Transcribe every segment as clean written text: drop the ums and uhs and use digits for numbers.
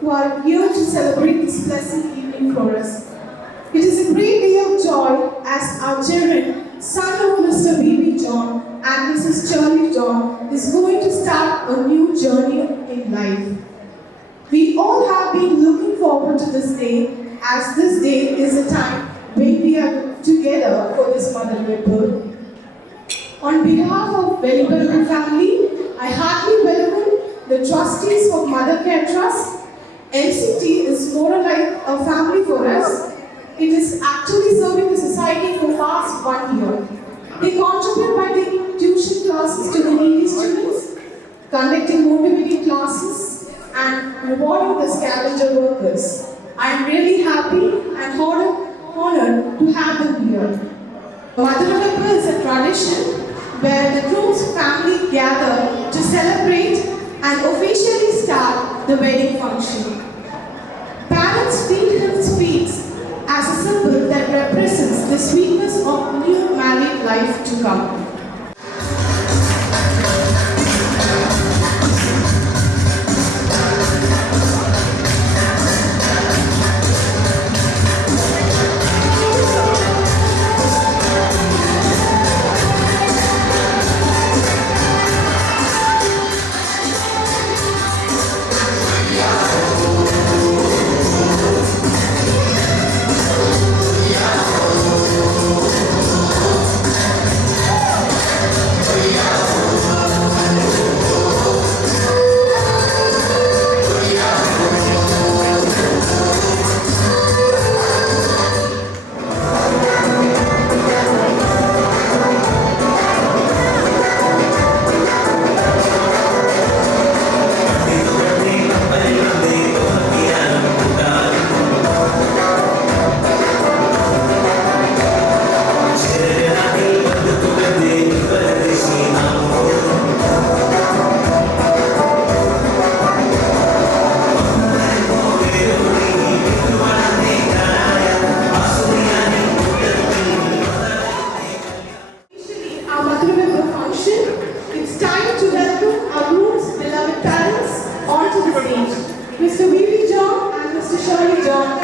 Who are here to celebrate this blessed evening for us. It is a great day of joy as our children, son of Mr. B.B. John and Mrs. Shirley John, is going to start a new journey in life. We all have been looking forward to this day, as this day is a time when we are together for this motherly birth. On behalf of Wellibergan family, I heartily welcome the trustees of Mother Care Trust. MCT is more like a family for us. It is actually serving the society for past 1 year. They contribute by taking tuition classes to the needy students, conducting motivating classes, and rewarding the scavenger workers. I am really happy and honored to have them here. Mother is a tradition where the groom's family gather to celebrate and officially start the wedding function. Parents feed him sweets as a symbol that represents the sweetness of new married life to come. Mr. B.B. John and Mr. Shirley John.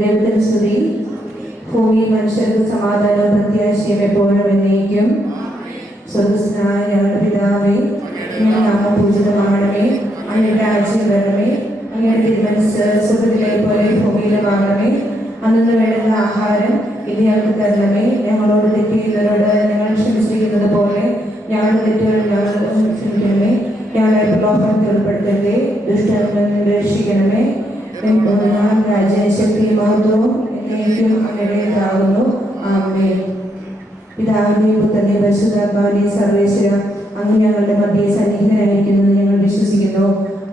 ദൈവത്തിന് സ്തുതി. ഭൂമിയിൽ മനുഷ്യർക്ക് സമാധാനവും പ്രത്യാശയും എപ്പോഴും എന്നേക്കും. സ്വർഗ്ഗസ്ഥനായ ഞങ്ങളുടെ പിതാവേ, അങ്ങയുടെ നാമം പൂജിതമാകണമേ, അങ്ങയുടെ രാജ്യം വരണമേ, അങ്ങയുടെ തിരുമനസ്സ് സ്വർഗ്ഗത്തിലെ പോലെ ഭൂമിയിലുമാകണമേ. അന്നു വേണ്ടുന്ന ആഹാരം ഇത് ഞങ്ങൾക്ക് തരണമേ. ഞങ്ങളോട് തെറ്റ് ചെയ്യുന്നവരോട് ഞങ്ങൾ ക്ഷമിച്ചിരിക്കുന്നത് പോലെ ഞങ്ങളുടെ തെറ്റുകൾ ഞങ്ങൾ ക്ഷമിക്കണമേ. ഞങ്ങളെ പ്രലോഭനത്തിൽ ഉൾപ്പെടുത്തരുതേ, ദുഷ്ടനിൽ നിന്ന് രക്ഷിക്കണമേ. രാജ്യശക്തിയും മഹത്വവും എന്നേക്കും അങ്ങയുടേതാകുന്നു. ആമേൻ. പിതാവിന്റെയും പുത്രന്റെയും പരിശുദ്ധാത്മാവിന്റെയും സർവേശ്വര, അങ്ങ് ഞങ്ങളുടെ മധ്യേ സന്നിഹിതനായിരിക്കുന്നത് ഞങ്ങൾ വിശ്വസിക്കുന്നു.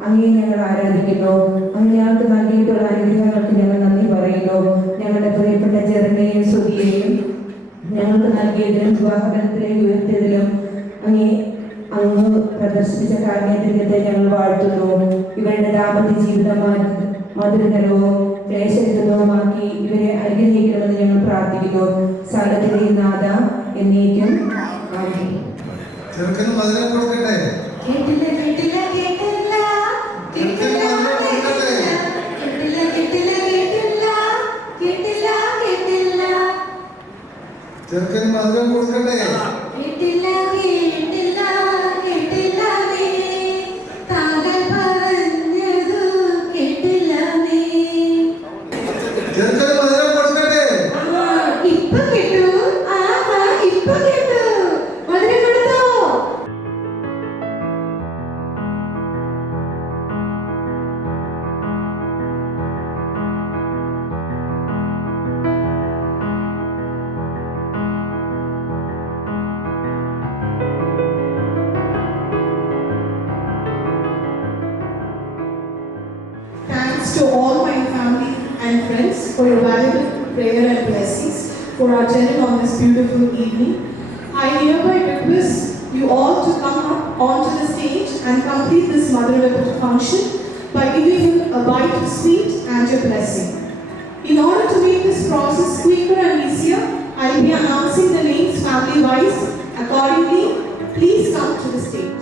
അങ്ങയെ ഞങ്ങൾ ആരാധിക്കുന്നു. അങ്ങ് ഞങ്ങൾക്ക് നൽകിയിട്ടുള്ള അനുഗ്രഹങ്ങൾക്ക് ഞങ്ങൾ നന്ദി പറയുന്നു. ഞങ്ങളുടെ പ്രിയപ്പെട്ട ജെറമിയെയും സുധിയെയും ഞങ്ങൾക്ക് നൽകിയതിലും വിവാഹബന്ധത്തിലേക്ക് ഉയർത്തിയതിലും അങ്ങ് പ്രദർശിപ്പിച്ച കാരുണ്യത്തെ ഞങ്ങൾ വാഴ്ത്തുന്നു. ഇവരുടെ ദാമ്പത്യ ജീവിതം മധുരകരവും ക്ലേശരഹിതവുമാക്കി ഇവരെ അനുഗ്രഹിക്കണമെന്ന് ഞങ്ങൾ പ്രാർത്ഥിക്കുന്നു. സകലത്തിലെ നാഥ എന്നേക്കും. ചെറുക്കന് മധുരം കൊടുക്കട്ടെ. To all my family and friends for your valuable prayer and blessings for our journey on this beautiful evening. I hereby request you all to come up onto the stage and complete this mother function by giving him a bite of sweet and your blessing. In order to make this process quicker and easier, I will be announcing the names family-wise. Accordingly, please come to the stage.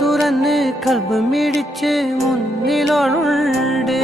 തുറന്ന് കൽബ് മിടിച്ച് മുന്നിലോളുണ്ട്.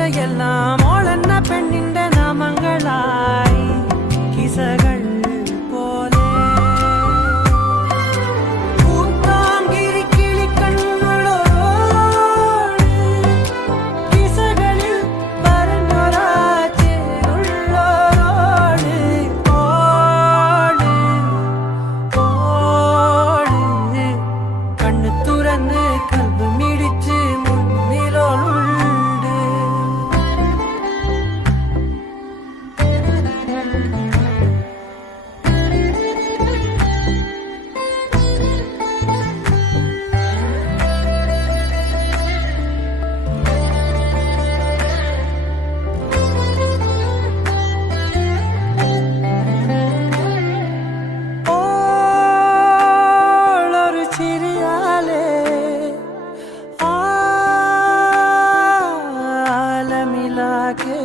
ഭാഷയെല്ലാം ഓളെന്ന പെണ്ണിന്റെ നാമങ്ങളായി കിസകൾ പോലെ പൂത്താങ്കിരി കിളിക്കണ്ണുകളോട് കിസകളിൽ പറഞ്ഞൊരാച്ചേരുള്ളോരോട് ഓട് ഓട് കണ്ണു തുറന്ന് കൽബ് മിടിച്ച് മുന്നിലോളുണ്ട്. ഓളൊരു ചിരിയാലേ ആലമിലാകെ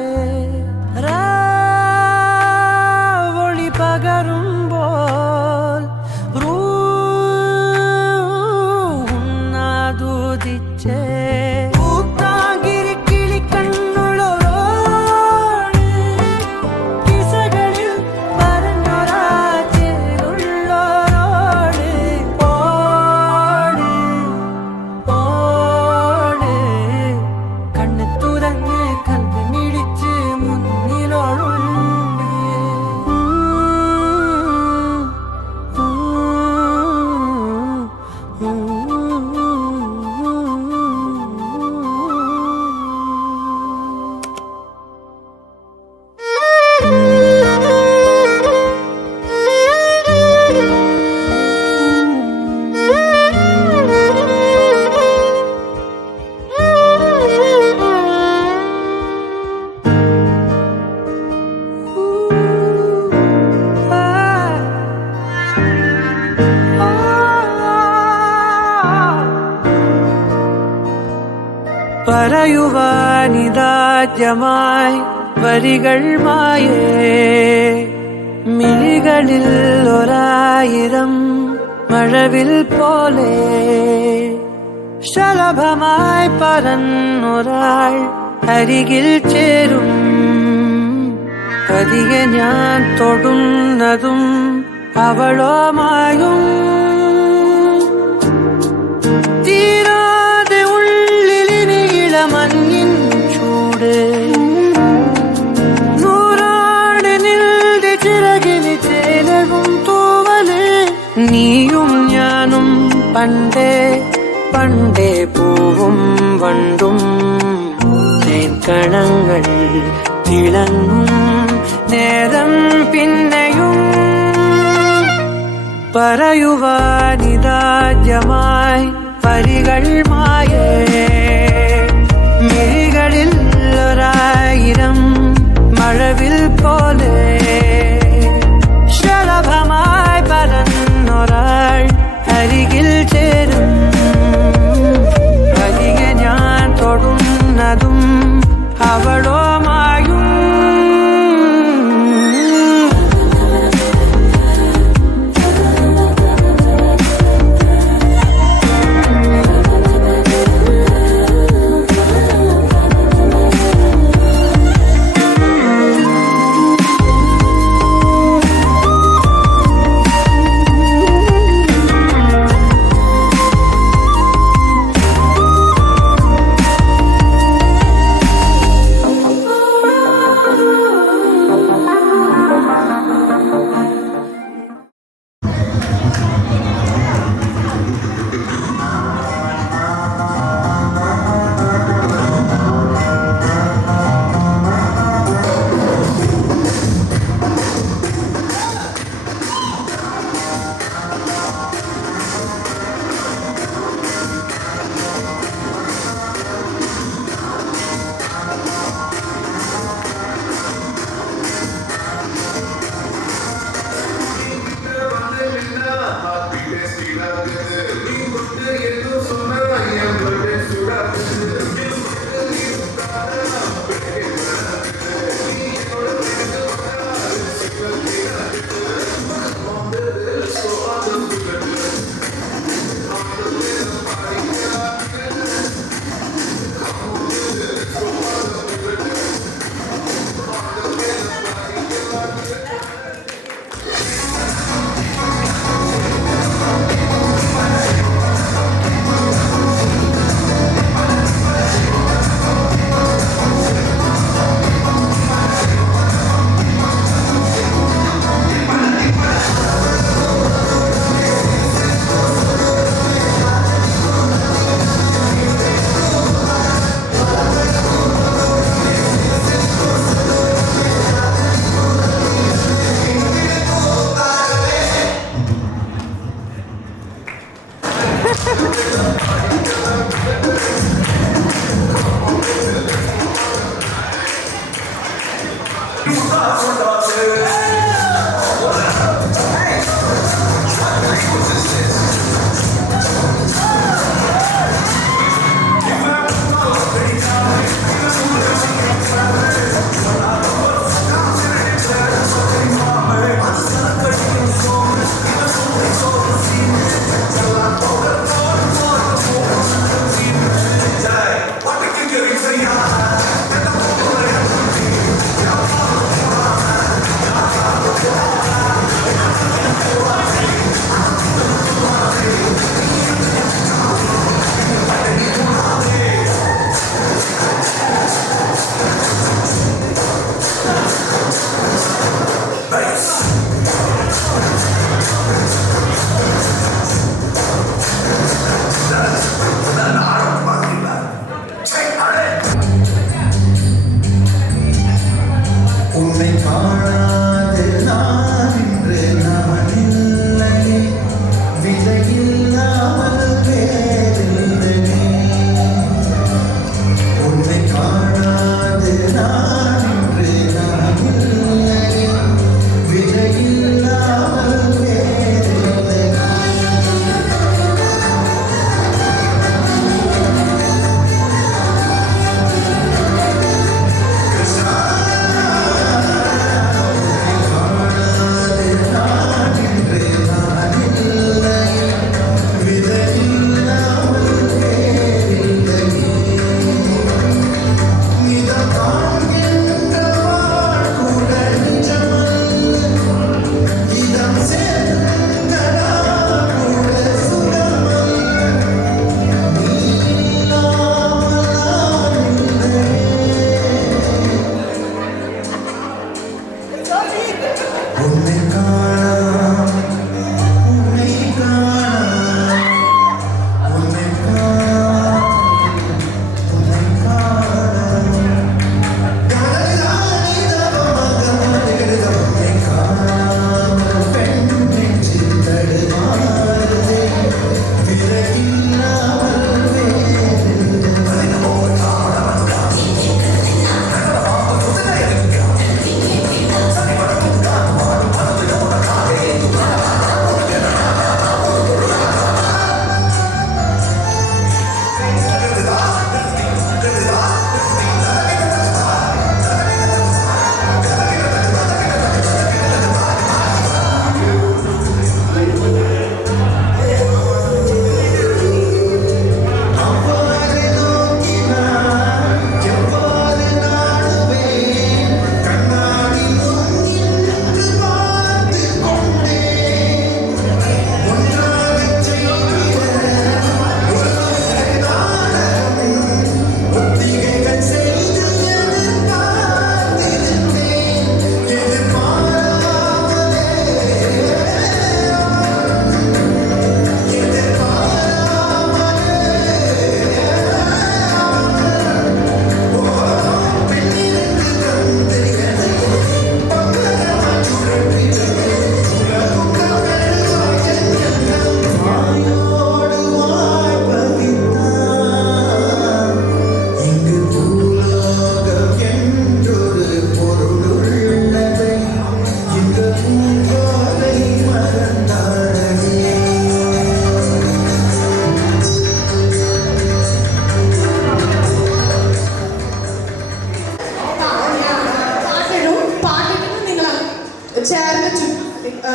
രാവൊളി പകരുമ്പോൾ റൂന്നാദുദിച്ചേ പൂത്താങ്കിരി കിളിക്കണ്ണുകളോട് കിസകളിൽ പറഞ്ഞൊരാച്ചേരുള്ളോരോട് ഓട് ഓട് കണ്ണു തുറന്ന് കൽബ് മിടിച്ച് മുന്നിലോളുണ്ട്. പറയുവാനിതാദ്യമായി വരികൾ മായേ മിഴികളിൽ ഒരായിരം മഴവിൽ പോലെ ശലഭമായി പറന്നൊരാൾ അരികിൽ ചേരും. പതിയെ ഞാൻ തൊടുന്നതും അവളോമായും തീരാതെ ഉള്ളിലിനി ഇളമഞ്ഞിൻ ചൂട് നൂറാണ് നിന്റെ ചിറകിന് ചേലവും തൂവല്. നീയും ഞാനും പണ്ടേ പണ്ടേ പൂവും വണ്ടും തേൻകണങ്ങൾ തിളങ്ങും നേരം പിന്നെയും പറയുവാനിതാദ്യമായി വരികൾ മായേ മിഴികളിൽ ഒരായിരം മഴവിൽ പോലെ ശലഭമായി പറന്നൊരാൾ അരികിൽ ചേരും. പതിയെ ഞാൻ തൊടുന്നതും അവളോമായും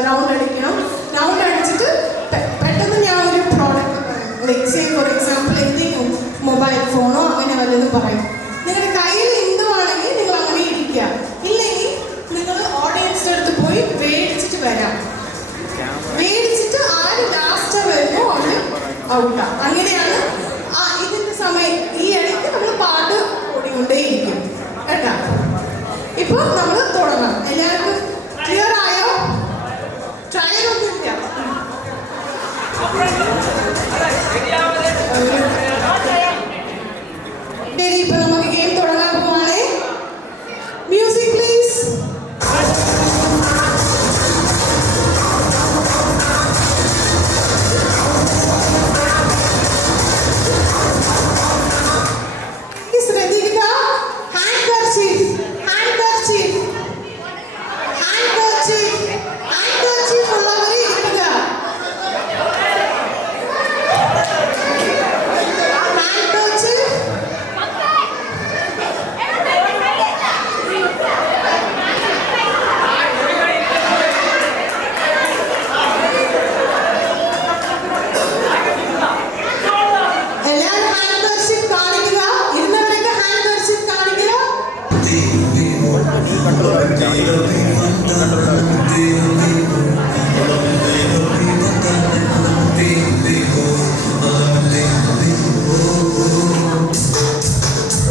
റൗണ്ട് അടിക്കണം. റൗണ്ട് അടിച്ചിട്ട് പെട്ടെന്ന് ഞാൻ ഒരു പ്രോഡക്റ്റ് പറയും. ലൈക്ക് സേ ഫോർ എക്സാമ്പിൾ എന്തെങ്കിലും മൊബൈൽ ഫോണോ അങ്ങനെ വല്ലതും പറയും. നിങ്ങളുടെ കയ്യിൽ എന്തുവാണെങ്കിൽ നിങ്ങൾ അങ്ങനെ ഇരിക്കുക. ഇല്ലെങ്കിൽ നിങ്ങൾ ഓഡിയൻസിൻ്റെ അടുത്ത് പോയി മേടിച്ചിട്ട് വരാം. മേടിച്ചിട്ട് ആര് ലാസ്റ്റ് വരുമോ അവര് ഔട്ടാണ്. അങ്ങനെയാണ് ഇതിൻ്റെ സമയം. ഈ ഇടയ്ക്ക് നമ്മൾ പാട്ട് ഓടിക്കൊണ്ടേയിരിക്കും കേട്ടോ. ഇപ്പോൾ നമ്മൾ തുടങ്ങാം. എല്ലാവർക്കും ക്ലിയർ ആയോ? ട്രയൽ ഒന്നുമില്ല. ഇപ്പൊ നമുക്ക് ഗെയിം തുടങ്ങാൻ പോവാണേ. Music please. ശ്രദ്ധിക്കുക. Handkerchief, handkerchief.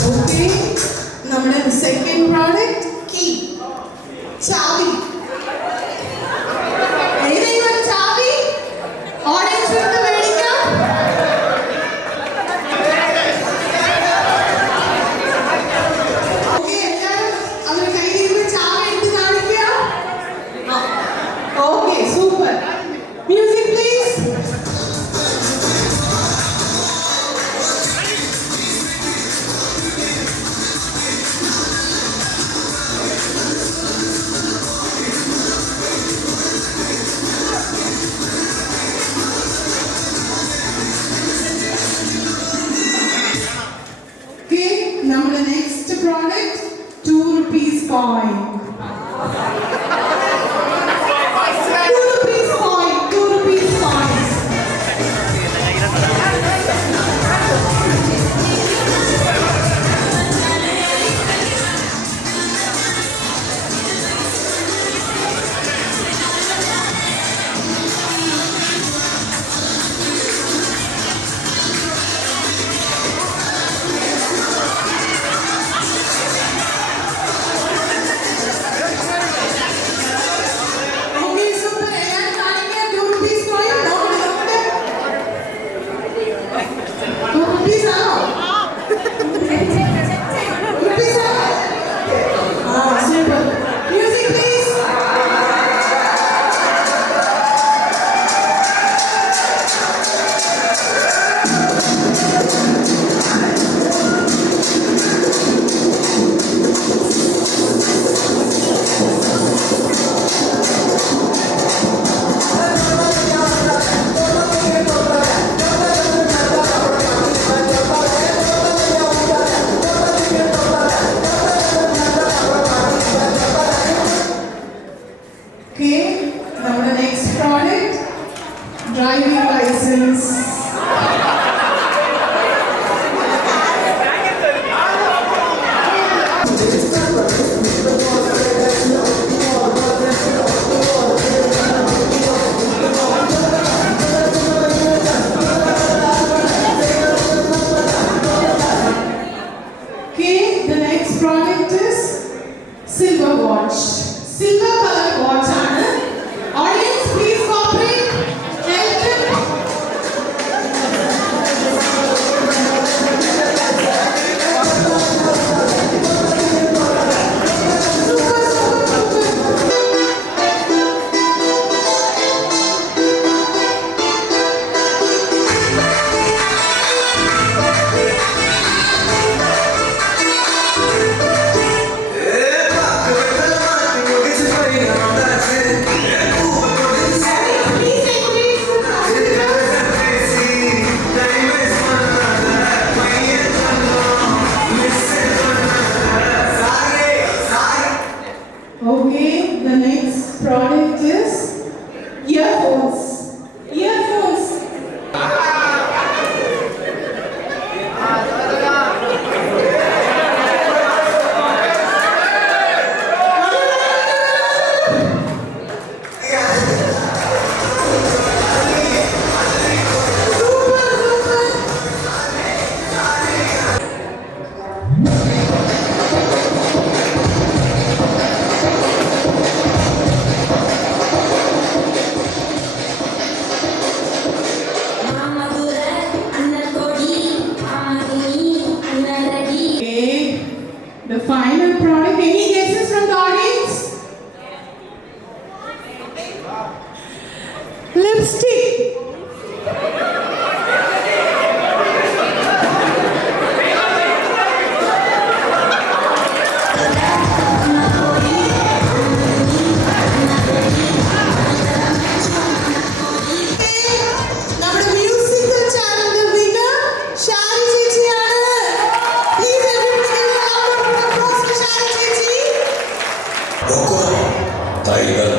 Okay, നമ്മുടെ second product, key. ചാവി. ഏതെങ്കിലും ചാവി ഓറഞ്ച് എടുത്ത് മേടിക്കാം. Okay, എല്ലാവരും അവരുടെ കയ്യിലിരുന്ന് ചാവി എടുത്ത് കാണിക്കുക. Okay, super. Music please. Okay, നമ്മുടെ next product, 2 rupees coin. 2 rupees coin, 2 rupees coins. Okay, super. എല്ലാവരും കാണിക്കുക. 2 rupees coin. നോക്കട്ടെ. 2 rupees ആണോ? Rupees ആണോ? Super. Music please. Okay, നമ്മുടെ next product, driving license. Okay, the next product is silver watch. Silver color watch ആണ്. Audience, please cooperate. Help him. Super, super, super. Please increase the sound. Okay, the next product is earphones. Earphones. Super, super. Okay, the final product. Any guesses from the audience? Lipstick. നമ്മുടെ musical channel winner Shari ചേച്ചിയാണ്. Please everybody give a round of applause to Shari ചേച്ചി. Tiger.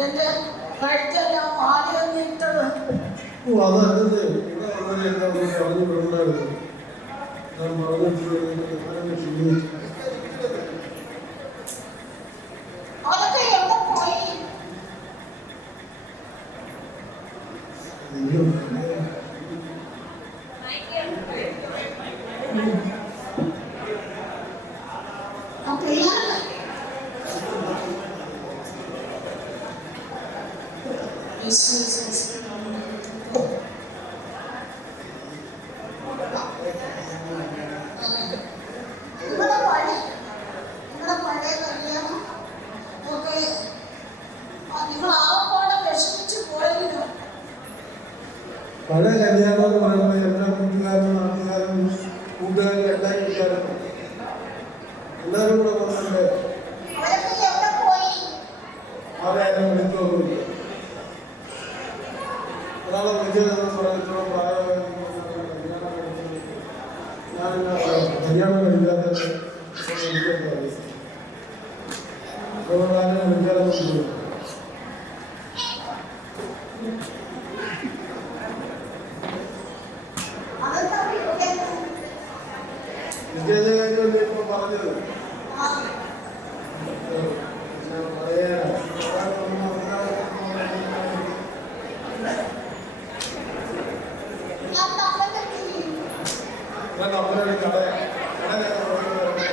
എന്റെ കഴുത്തെല്ലാം മാലിന്യിട്ടത്. ഓ അതല്ലത് ഇവിടെ ഉള്ളവരെ എന്താ പറഞ്ഞു വിടണ്ടായിരുന്നു. ഞാൻ പറഞ്ഞിട്ട് ക്ഷീണിച്ചു. അതൊക്കെ എവിടെ പോയി? അയ്യോ ആ പിള്ളേർക്ക് നിങ്ങളുടെ പഴയ കല്യാണം ഒക്കെ നിങ്ങൾ ആവപ്പാടെ വിഷമിച്ച് പോയിരുന്നു. പഴയ കല്യാണം എന്ന് പറയുമ്പോൾ എല്ലാ കൂട്ടുകാരും നാട്ടുകാരും കൂട്ടുകാരും എല്ലാ കൂട്ടുകാരും എല്ലാവരും കൂടെ വന്നിട്ടുണ്ട്. അവരൊക്കെ എവിടെ പോയി? ആരെയാരും വിളിക്കൊന്നുമില്ല. ഒരാളെ വിജയം പറഞ്ഞിട്ടുള്ള പ്രായമായ കല്യാണം കഴിക്കാത്ത വിളിക്കാതെ അതെന്താ വിളിക്കുന്നത്? വിജയകാര്യമല്ലേ ഇപ്പൊ പറഞ്ഞത്. ഞാൻ തമ്മിൽ ചെയ്യും. നമ്മളൊരു കട അതെന്താ അങ്ങനെ പറഞ്ഞേ?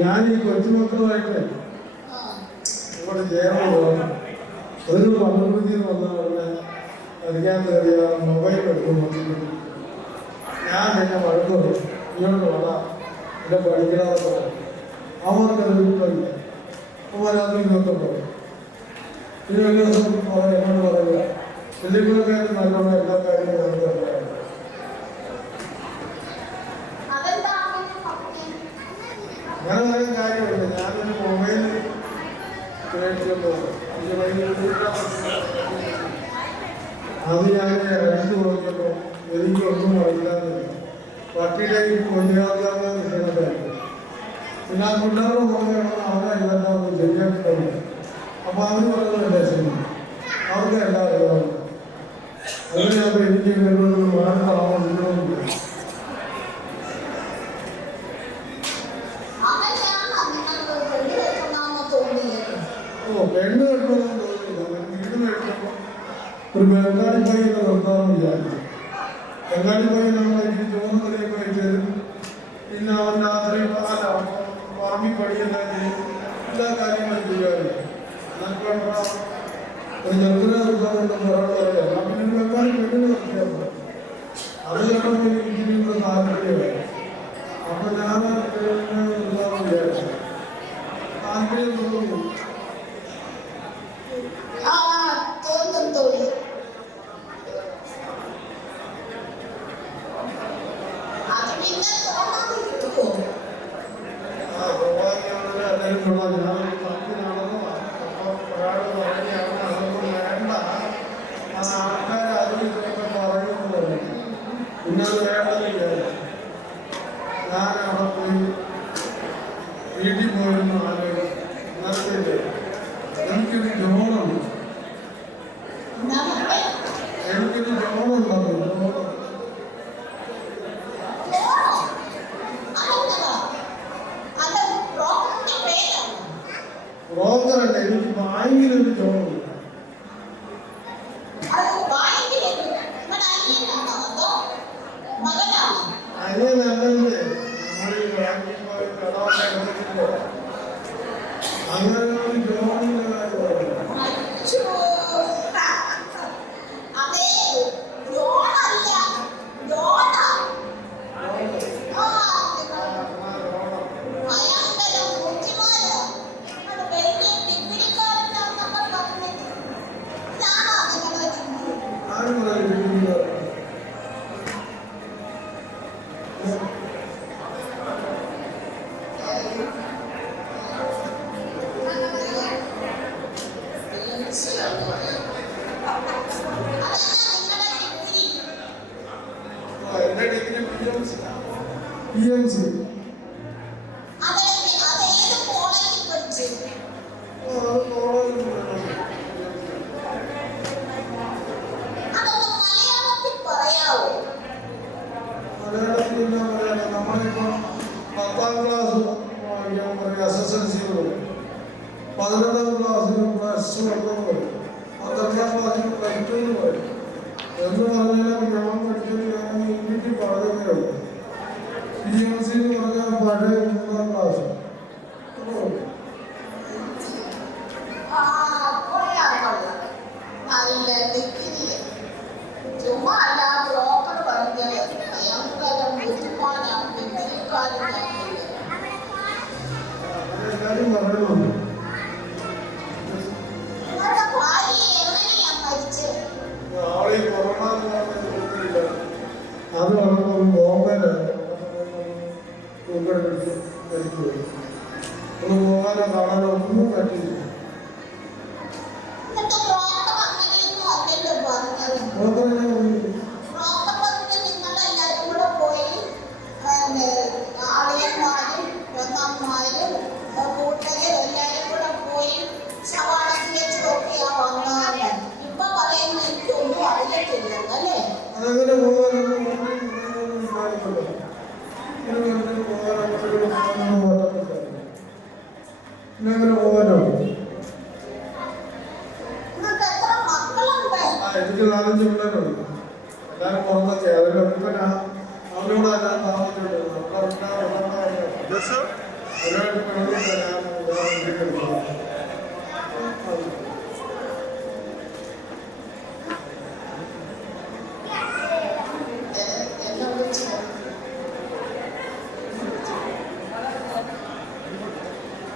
ഞാൻ ഈ കൊച്ചുമക്കളുമായിട്ട് ഇവിടെ ചേർന്ന് പോകുന്നു. ഒരു പദ്ധതിയിൽ വന്ന ഉടനെ അറിയാത്ത മൊബൈൽ എടുത്ത് നോക്കിയിട്ട് ഞാൻ പിന്നെ വഴക്ക് പറയും. ഇങ്ങോട്ട് വള ഇവിടെ പഠിക്കണമെന്ന് പറയും. അവർക്കത് ഇഷ്ടമില്ല. അവരത് ഇങ്ങോട്ട് പറയും. പിന്നെ ഒരു ദിവസം എന്നോട് പറയുക വെള്ളിപ്പുറക്കാരും നല്ലോണം എല്ലാ കാര്യങ്ങളും അറിയാം. അതെന്താ അങ്ങനെ പറഞ്ഞേ? അങ്ങനെ പറയാൻ കാര്യമില്ല. ഞാനൊരു മൊബൈൽ മേടിച്ചപ്പോൾ അത് ഞാൻ അടിച്ചു നോക്കിയപ്പോൾ എനിക്കൊന്നും അറിയില്ലാന്നില്ല. പട്ടിയിലേക്ക് കൊണ്ടുവരാത്ത വിഷയത്തായിരുന്നു. പിന്നെ ആ പിള്ളേരുടെ പോകുകയാണെന്ന് അവരെ ഇതെല്ലാം ശരിയാക്കിയിട്ടുണ്ട്. അപ്പോൾ അവർ പറഞ്ഞതല്ലേ ശരി, അവർക്ക് എല്ലാം അറിയാവുന്നു. അങ്ങനെയാകുമ്പോൾ എനിക്ക് വരുന്നത് മാറി താമസിക്കണമെന്നില്ല. അങ്ങനെയാണോ നിങ്ങൾക്ക് വെള്ളി വെക്കണമെന്ന് തോന്നിയത്? പെണ്ണ് കെട്ടണമെന്ന് തോന്നിയില്ല. വീട് മേടിച്ചപ്പോൾ ഒരു ബംഗാളി പയ്യനെ നിർത്താമെന്ന് വിചാരിച്ചു. ബംഗാളി പയ്യൻ നമ്മളെ ചോന്നതിലേക്ക് അയച്ചത്. പിന്നെ അവൻ രാത്രി ഫാമിൽ പഠിയെല്ലാം ചെയ്യും. എല്ലാ കാര്യങ്ങളും ചെയ്യുമായിരുന്നു. ഒരു ചെറുതിനെ നിർത്താമെന്ന് ഒരാൾ പറയാം. പിന്നെ ഒരു ബംഗാളി പെണ്ണിനെ നിർത്തിയാൽ അത് കേട്ടപ്പോൾ എനിക്ക് താല്പര്യമായി. അപ്പോൾ ഞാൻ നിർത്താമെന്ന് വിചാരിച്ചു. താല്പര്യം തോന്നുന്നു. ആ തോന്നും തോന്നി. അത് പിന്നെ തോന്നാതിരിക്കുമോ? പിന്നെ വേണ്ടതില്ല. ഞാൻ അവിടെ പോയി വീട്ടിൽ പോയിരുന്നു. ആലോചിച്ചില്ലേ എനിക്കൊരു ജോണുണ്ട്. എന്താ പറഞ്ഞേ? എനിക്കൊരു ജോണുണ്ടാകും. ബ്രോക്കറല്ല, എനിക്ക് ബാങ്കിലൊരു ജോണുണ്ട്. അനിയനല്ലേ നമ്മൾ ഈ ബാങ്കിൽ പോയി കടമൊക്കെ എടുത്തിട്ടില്ല. അങ്ങനെ ഒരു ജോണിന്റെ കാര്യം വർഷം പോയി 12ാം ക്ലാസ്സിൽ പഠിച്ചെന്ന് പോയി എന്ന് പറഞ്ഞാൽ ഞാൻ പഠിച്ചത് ഞാൻ ഇംഗ്ലീഷിൽ പറഞ്ഞതേ ഉള്ളൂ. CMC എന്ന് പറഞ്ഞാൽ പഴയ 3ാം ക്ലാസ്. നല്ല ഡിഗ്രി ചുമ്മാ അല്ല ബ്രോക്കർ പറഞ്ഞത് ഭയങ്കര ബുദ്ധിമാനാണ് ഡിഗ്രിക്കാരൻ. എല്ലാവരും പറയുന്നുണ്ട്. നിങ്ങളുടെ ഭാര്യ എങ്ങനെയാ മരിച്ചത്? ആളെ കൊറോണ അത് പറഞ്ഞപ്പോൾ ബോംബെയില് മരിച്ചു. ഒന്ന് പോകാനോ കാണാനോ ഒന്നും പറ്റിയില്ല. എന്നിട്ട് ബ്രോക്കർ അങ്ങനെയൊന്നും അല്ലല്ലോ പറഞ്ഞത്. ബ്രോക്കർ പറഞ്ഞ് നിങ്ങളെല്ലാവരും കൂടെ പോയി ആളിയന്മാരും പെങ്ങന്മാരും കൂട്ടരും എല്ലാവരും കൂടെ പോയി ശവാടത്തി വെച്ച് നോക്കിയാ വന്നാണ്. ഇപ്പൊ പറയുന്നത് എനിക്കൊന്നും അറിയത്തില്ലെന്ന് അല്ലേ? അതങ്ങനെ പോകാനോ നിങ്ങൾക്ക് എത്ര മക്കളുണ്ട്? എനിക്ക് 4-5 പിള്ളേരുണ്ട്. എല്ലാവരും പുറത്തൊക്കെ അവരൊക്കെ അവരോട് എല്ലാം താമസിച്ചിട്ടുണ്ട്. എന്നെ വിളിച്ചു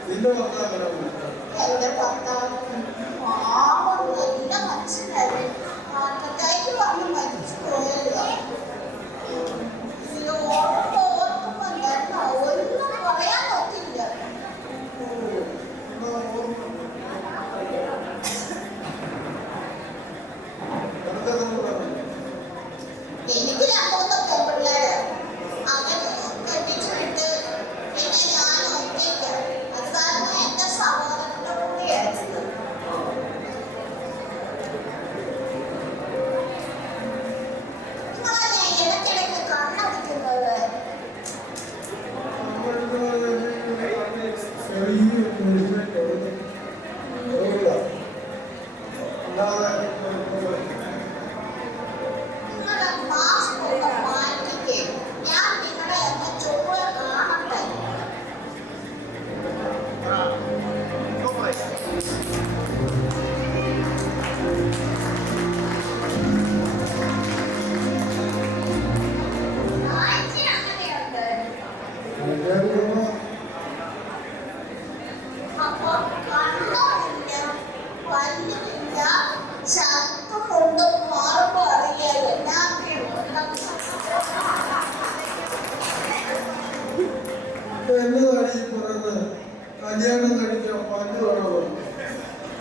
നിന്റെ ഭർത്താവ് എന്റെ ഭർത്താവ് പാവം നല്ല മനുഷ്യനായിരുന്നു. നാട്ടിലേക്ക് വന്ന് മരിച്ചു പോയല്ലോ. ഓർക്കുമ്പോ എന്താ ഒന്നും പറയാൻ പറ്റില്ല. എനിക്ക് 2 പെൺപിള്ളേര്. അവര് കെട്ടിച്ചു വിട്ട് പിന്നെ ഞാൻ ഒറ്റയ്ക്ക്. അത് കാരണം എന്റെ സഹോദരന്റെ കൂടെയായിരുന്നു. നിങ്ങളല്ലേ ഇടയ്ക്കിടയ്ക്ക് കണ്ണടിക്കുന്നത്? നിങ്ങളുടെ മാസ്ക് ഒക്കെ മാറ്റിക്കേ. ഞാൻ നിങ്ങളെ ഒന്ന് ചൊവ്വ കാണട്ടെ. ആഴ്ച അങ്ങനെയുണ്ട്. അപ്പൊ കണ്ണുമില്ല, പല്ലുമില്ല, ശബ്ദം കൊണ്ട് മാറുമ്പോ അറിയാലോ ഞാൻ എന്നതാണ് ഈ പറയുന്നത്? കല്യാണം കഴിക്കാൻ പല്ല് വേണമെന്നോ,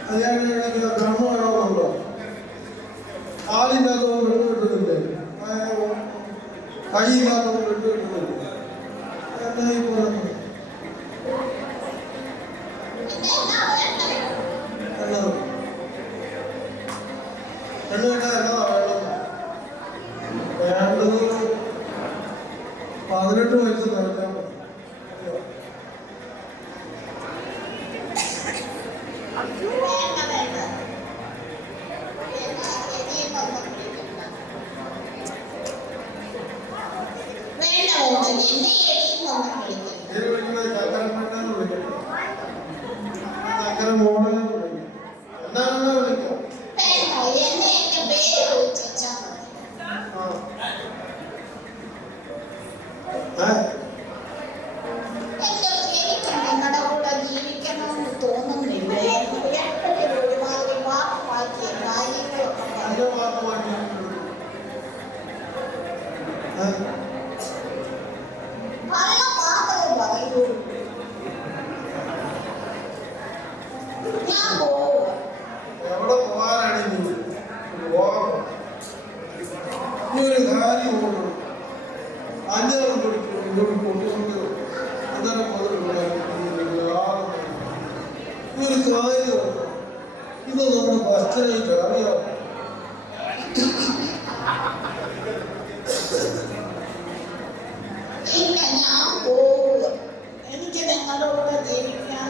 കല്യാണം കഴിക്കാൻ കണ്ണ് വേണമെന്നുണ്ടോ? ആളില്ലാത്തവൻ പെണ്ണ് കിട്ടുന്നില്ലേ? കൈയില്ലാത്തവൻ പെണ്ണ് കിട്ടുന്നില്ലേ? എന്നാ ഈ പറയുന്നത്? പിന്നെ എന്നാ വേണ്ടത്? എന്നത് പെണ്ണ് കിട്ടാൻ എന്നതാ വേണ്ടത്? വേണ്ടത് 18 വയസ്സ് നടക്കാൻ മതി. വേണ്ട വേണ്ട. എന്നാ എന്നെയൊന്നും വിളിക്കണ്ട. വേണ്ട വേണ്ട, എന്നെ എടിയെന്നൊന്നും വിളിക്കണ്ട. പേര് വിളിക്കുന്നത് ചക്കരപ്പെട്ടാന്ന് വിളിക്കണം. ചക്കര മോളെ വിളിക്കണം. എന്താണെന്ന് വിളിക്കാം. വേണ്ട, എന്നെ എന്റെ പേര് വിളിച്ചാ മതി. എനിക്ക് നിങ്ങളുടെ കൂടെ ജീവിക്കണമെന്ന് തോന്നുന്നില്ല. എപ്പോഴും ഒരുമാതിരി വാക്കുമാറ്റിയ കാര്യങ്ങളൊക്കെ അതിന്റെ ഭാഗമായിട്ട് ഭരണം മാത്രമേ പറയൂ. ഞാൻ പോവുക. എവിടെ പോകാനാണ് നീ? പോകാം. ഈ ഒരു കാര്യം ഓടണം. 5 കൊണ്ടുകൊണ്ട് അങ്ങനെ ഈ ഒരു കാര്യം ഇത് നമ്മുടെ ഭക്തനായിട്ട് അറിയാം. ഇല്ല, ഞാൻ പോവുക. എനിക്ക് നിങ്ങളുടെ കൂടെ ജീവിക്കാൻ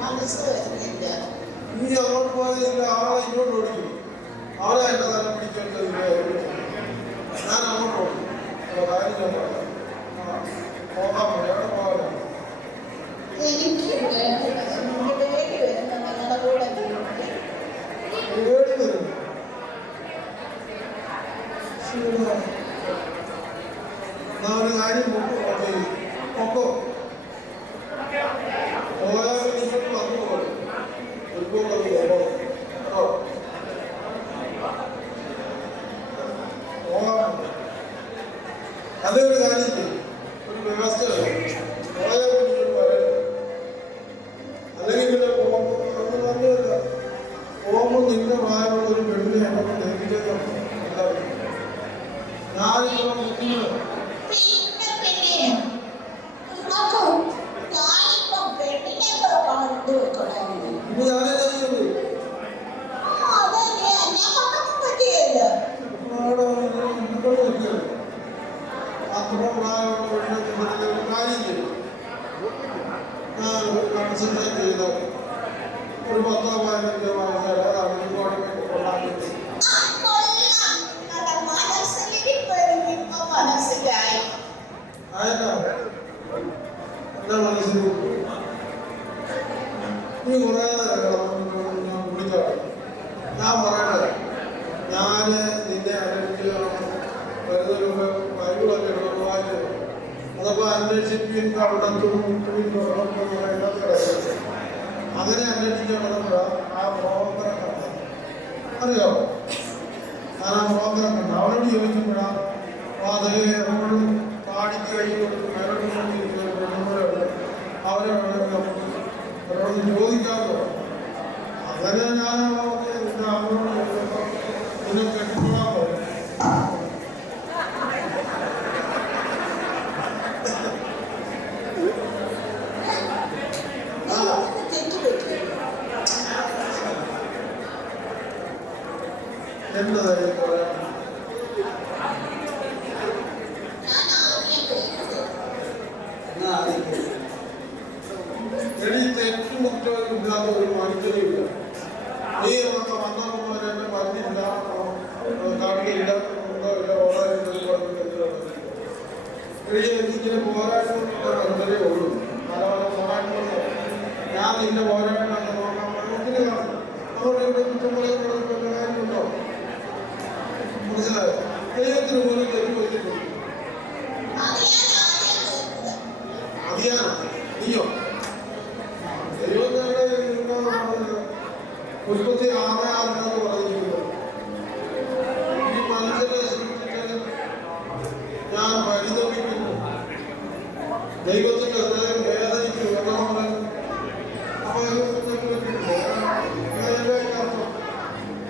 മനസ്സ് വരുന്നില്ല. നീ അങ്ങോട്ട് പോയാൽ ഞാൻ കോൺസെൻട്രേറ്റ് ചെയ്ത് ഒരു 10-15 വയസ്സായ ഒരുപാട് കൊള്ളാൻ മനസ്സിലായി ആയിട്ടാ എൻ്റെ മനസ്സിൽ നീ കുറേ ഞാൻ വിളിക്കാം. ഞാൻ പറയണത് ഞാൻ നിന്നെ അന്വേഷിക്കുകയാണ് വരുന്നതിന് മുമ്പ് ബൈബിളൊക്കെ വായിച്ചു അതപ്പോൾ അന്വേഷിക്കുകയും കണ്ടെത്തും അങ്ങനെ അന്വേഷിക്കണമെന്ന് ആ ബ്രോക്കറെ കണ്ടത് അറിയാമോ? ഞാൻ ആ ബ്രോക്കറെ കണ്ട അവരോട് ചോദിക്കുമ്പോഴാണ് അതേ എപ്പോഴും പാടിക്ക് കൈ കൊടുത്ത് അവരോട് ചോദിക്കാമോ? അങ്ങനെ ഞാൻ അവരോട് ഇതിനെ കെട്ടിക്കൊള്ളാൻ പറയും. എന്നതായി പറയാം. എനിക്ക് തെറ്റുമുറ്റമില്ലാത്ത ഒരു മനുഷ്യനില്ല. നീ നമുക്ക് വന്നവരെ പറഞ്ഞില്ല കാണിക്കില്ല എനിക്കിങ്ങനെ പോരാട്ടേ ഉള്ളൂ. പല പോരാട്ടങ്ങൾ ഞാൻ നിന്റെ പോരാട്ടം ഒത്തിരി കാണും. അതുകൊണ്ട് ഇവിടെ കുറ്റമുള്ള കാര്യമുണ്ടോ? മനസ്സിലായോ? ദൈവത്തിന് പോലും തെറ്റ് പറ്റിയിട്ടുണ്ട്. അറിയാനോ? നീയോ? ദൈവങ്ങളുടെ 36 പറഞ്ഞിരിക്കുന്നു. ഈ മനുഷ്യനെ സൃഷ്ടിച്ചത് ഞാൻ പരിതപിക്കുന്നു. ദൈവത്തിന്റെ ഹൃദയം വേദനിക്കും എന്നോട്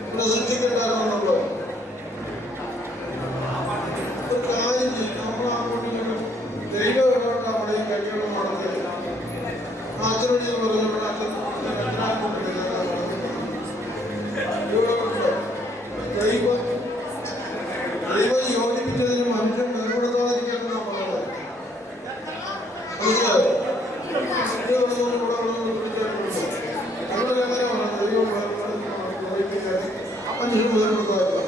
ഇവിടെ സൃഷ്ടിക്കണ്ടായിരുന്നല്ലോ. ഒരു കാര്യം ചെയ്യും. നമ്മളങ്ങോട്ട് ദൈവം ഇടപെട്ട് അവിടെ കല്യാണം നടത്തി അച്ഛനോട് പറഞ്ഞപ്പോൾ അച്ഛൻ ദൈവം യോജിപ്പിച്ചതിന് മനുഷ്യൻ ബന്ധപ്പെടുത്താതിരിക്കണം നമ്മളത്. മനസ്സിലായോ? ഞങ്ങളുടെ വേദനയാണ് ദൈവം മനുഷ്യൻ ബന്ധപ്പെടുത്താതില്ല.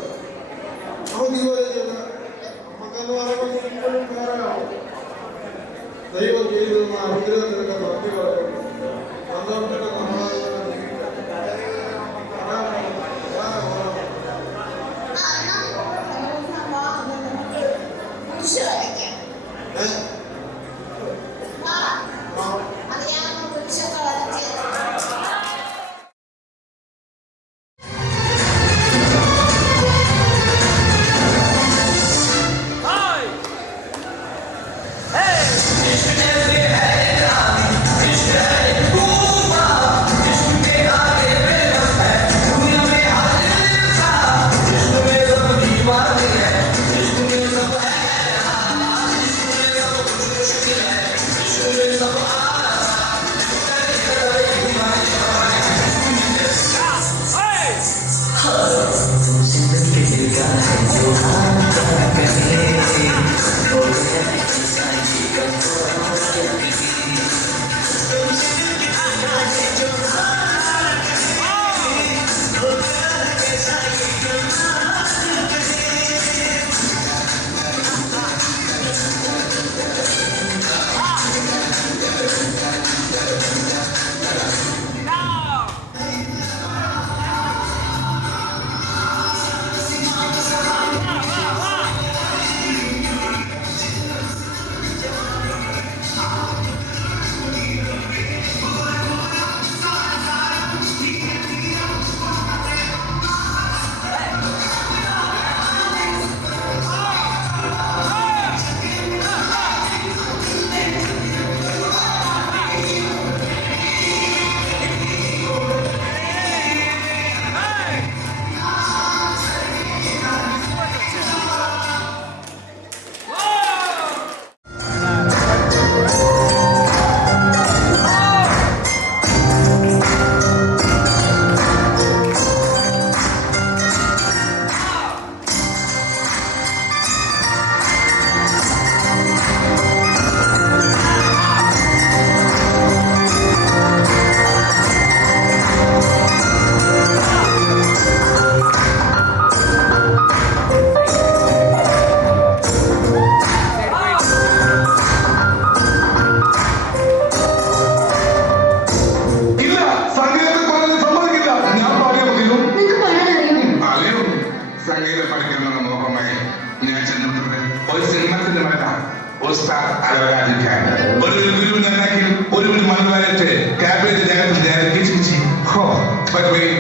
നമുക്ക് ഇതുപോലെ ചെയ്യുന്നത് നമുക്കെന്ന് പറയുമ്പോൾ ഇപ്പോഴും വേറെ ആവും. ദൈവം ചെയ്തിരുന്ന അനുഗ്രഹത്തിനൊക്കെ നന്ദി പറയണം.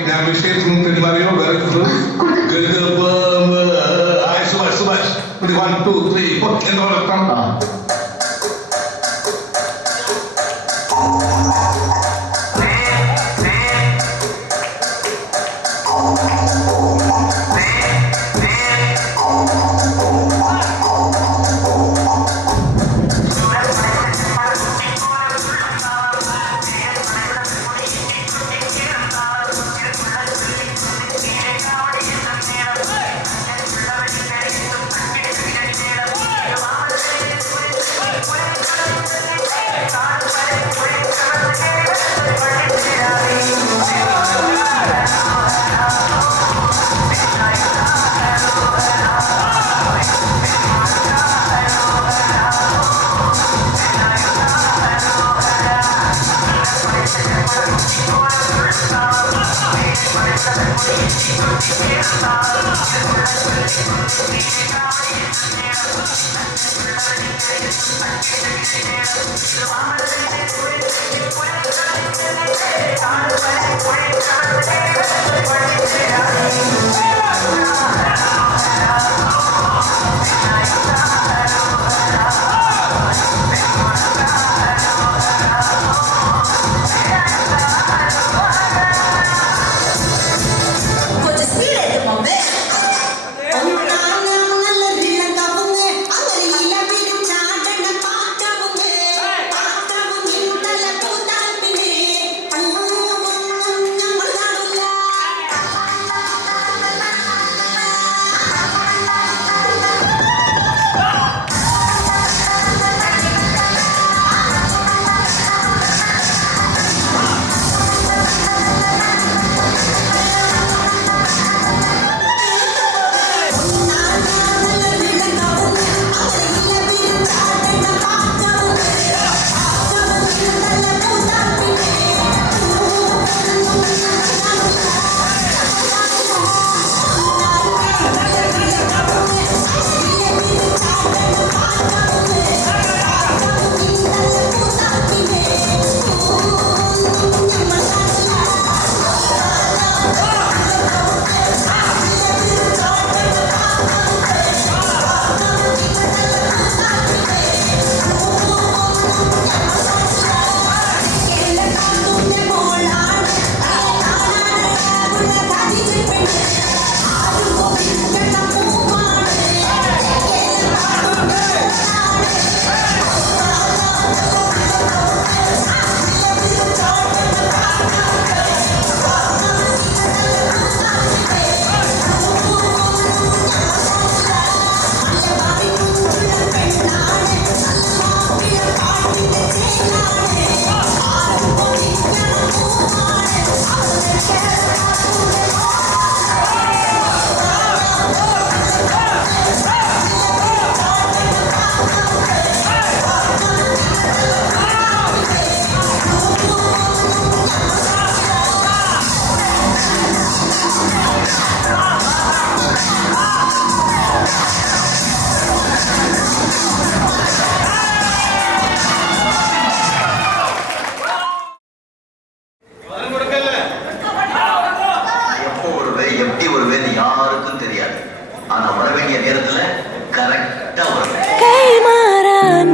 ഞാൻ വിഷയത്തിൽ പെരുമാറിയോ വേറെ സുഭാഷ് സുഭാഷ് 1 2 3 എന്താ വളർത്താം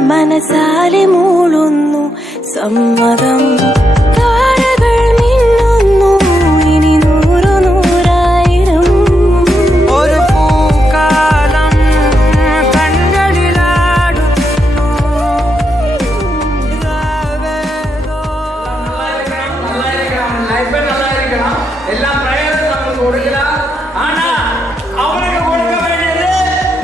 മനസാലെ മൂളുന്നു സമ്മതം താരകൾ മിന്നുന്നു ഇനി 100 100,000 ഒരു പൂക്കാലം കണ്ണടിലാടുന്നു எல்லாம் பிரயோஜனம் நமக்கு கொடுக்கலாம் ஆனா அவனுக்கு கொடுக்க வேண்டியது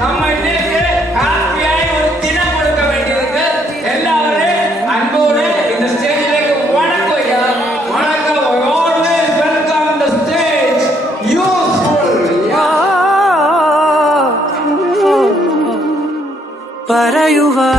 நம்ம இன்னைக்கு ஹாப்பியாய் ஒரு தினம் கொடுக்க வேண்டியிருக்கு. எல்லாரும் அன்போடு இந்த ஸ்டேஜிലേക്ക് வணக்கம் ஐயா, வணக்கம். Always welcome the stage useful. പറയുവാ